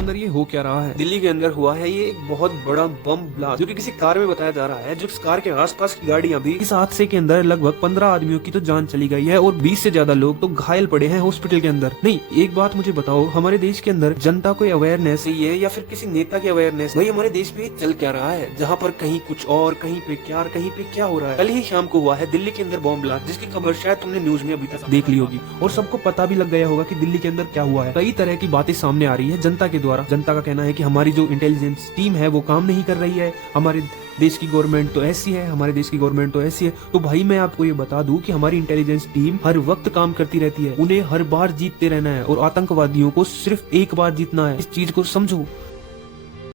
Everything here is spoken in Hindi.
के अंदर ये हो क्या रहा है? दिल्ली के अंदर हुआ है ये एक बहुत बड़ा बम ब्लास्ट, जो कि किसी कार में बताया जा रहा है। जो कार के आसपास की गाड़ियां भी, इस हादसे के अंदर लगभग 15 आदमियों की तो जान चली गई है और 20 से ज्यादा लोग तो घायल पड़े हैं हॉस्पिटल के अंदर। नहीं, एक बात मुझे बताओ, हमारे देश के अंदर जनता को अवेयरनेस ही है या फिर किसी नेता की अवेयरनेस? वही हमारे देश में चल क्या रहा है, जहाँ पर कहीं कुछ और, कहीं पे क्या हो रहा है। कल ही शाम को हुआ है दिल्ली के अंदर बम ब्लास्ट, जिसकी खबर शायद तुमने न्यूज में अभी तक देख ली होगी और सबको पता भी लग गया होगा कि दिल्ली के अंदर क्या हुआ है। कई तरह की बातें सामने आ रही है जनता के द्वारा। जनता का कहना है कि हमारी जो इंटेलिजेंस टीम है वो काम नहीं कर रही है, हमारे देश की गवर्नमेंट तो ऐसी है, हमारे देश की गवर्नमेंट तो ऐसी है। तो भाई मैं आपको ये बता दूं कि हमारी इंटेलिजेंस टीम हर वक्त काम करती रहती है, उन्हें हर बार जीतते रहना है और आतंकवादियों को सिर्फ एक बार जीतना है। इस चीज को समझो।